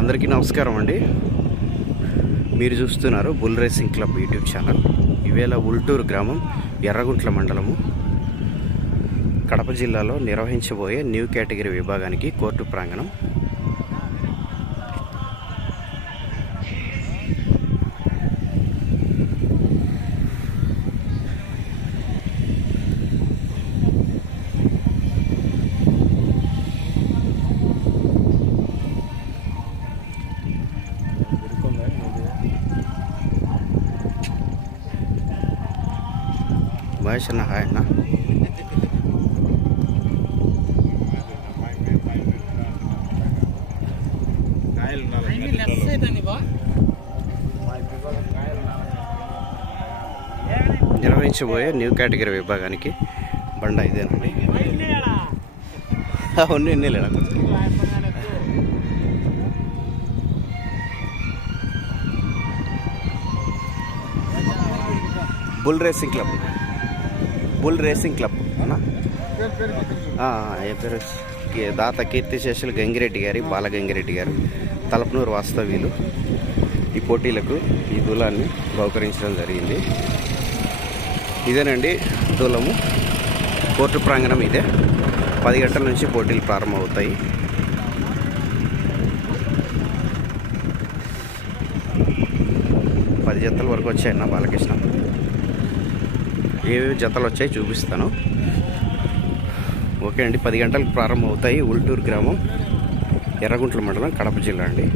అందరికీ నమస్కారం అండి. మీరు చూస్తున్నారు bull racing club YouTube channel. ఇవేళ Ulturu గ్రామం ఎర్రగుంట్ల మండలము. కడప జిల్లాలో నిర్వహించబోయే న్యూ కేటగిరీ విభాగానికి కోర్టు ప్రాంగణం మహేష్ అన్న హాయ్ అన్న నిర్వహించబోయే న్యూ కేటగిరీ విభాగానికి బండ ఇదేనండి అవును ఎన్ని లేదా bull racing club. Bull racing club అన్నా? ఏ పేరు కి- దాత కీర్తిశేషులు గంగిరెడ్డి గారి బాలగంగిరెడ్డి గారు. తలపనూరు వాస్తవ్యులు. ఈ పోటీలకు ఈ దూలాన్ని బహుకరించడం జరిగింది. ఇదేనండి దూలము. కోర్టు ప్రాంగణం ఇదే. పది గంటల నుంచి పోటీలు ప్రారంభమవుతాయి. పది జతల వరకు వచ్చాయన్న బాలకృష్ణ. ఏవేవి జతలు వచ్చాయి చూపిస్తాను. ఓకే అండి పది గంటలకు ప్రారంభమవుతాయి ఉల్టూరు గ్రామం ఎర్రగుంట్ల మండలం కడప జిల్లా అండి.